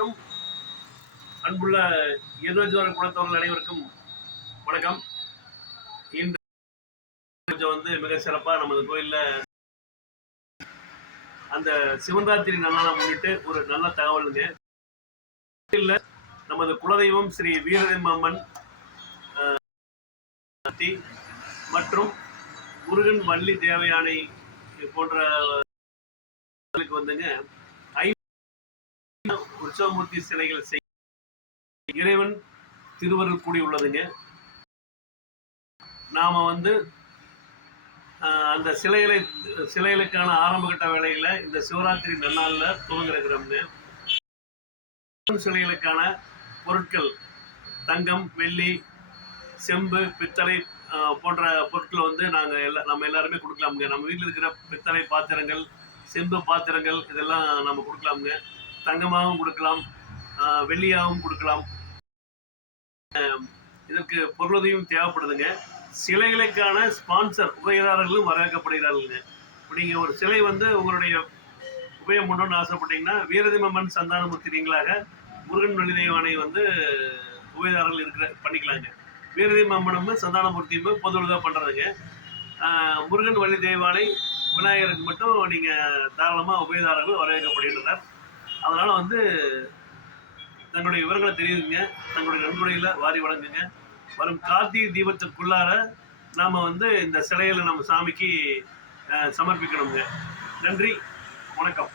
அனைவருக்கும் அன்புள்ள எதிர்ஜோர குலத்தவர்கள் அனைவருக்கும் வணக்கம். இன்று வந்து மிக சிறப்பாக நமது கோயிலில் அந்த சிவராத்திரி நன்னாளை முன்னிட்டு ஒரு நல்ல தகவலுங்க. இல்லை நமது குலதெய்வம் ஸ்ரீ வீரதிம்மம்மன் மற்றும் முருகன் வள்ளி தேவயானை போன்ற வந்துங்க. உற்சவமூர்த்தி சிலைகள் செய் இறைவன் திருவருள் கூடி உள்ளதுங்க நாம வந்து அந்த சிலைகளை சிலைகளுக்கான ஆரம்பகட்ட வேலையில இந்த சிவராத்திரி நன்னாளில் துவங்கிருக்கிறோம்னு சிலைகளுக்கான பொருட்கள் தங்கம் வெள்ளி செம்பு பித்தளை ஆஹ், போன்ற பொருட்களை வந்து நாங்கள் எல்லா நம்ம எல்லாருமே கொடுக்கலாமுங்க. நம்ம வீட்டில் இருக்கிற பித்தளை பாத்திரங்கள் செம்பு பாத்திரங்கள் இதெல்லாம் நம்ம கொடுக்கலாமுங்க. தங்கமாகவும் கொடுக்கலாம் வெள்ளியாகவும் கொடுக்கலாம். இதற்கு பொருளுதவியும் தேவைப்படுதுங்க. சிலைகளுக்கான ஸ்பான்சர் உபயதாரர்களும் வரவேற்கப்படுகிறார்களுங்க. இப்போ நீங்கள் ஒரு சிலை வந்து உங்களுடைய உபயம் பண்ணணும்னு ஆசைப்பட்டீங்கன்னா வீரதிமம்மன் சந்தானமூர்த்தி நீங்களாக முருகன் வள்ளி தெய்வானை வந்து உபயதாரர்கள் இருக்கிற பண்ணிக்கலாங்க. வீரதிமம்மனும் சந்தானமூர்த்தியும் பொதுவாக பண்ணுறதுங்க முருகன் வள்ளி தெய்வானை விநாயகருக்கு மட்டும் நீங்கள் தாராளமாக உபயதாரர்கள் வரவேற்கப்படுகின்றனர். அதனால் வந்து தங்களுடைய விவரங்களை தெரியுதுங்க தங்களுடைய நன்கொடையில் வாரி வழங்குங்க. வரும் கார்த்திகை தீபத்திற்குள்ளார நாம் வந்து இந்த சிலையில் நம்ம சாமிக்கு சமர்ப்பிக்கணுங்க. நன்றி. வணக்கம்.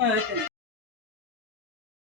ஆ,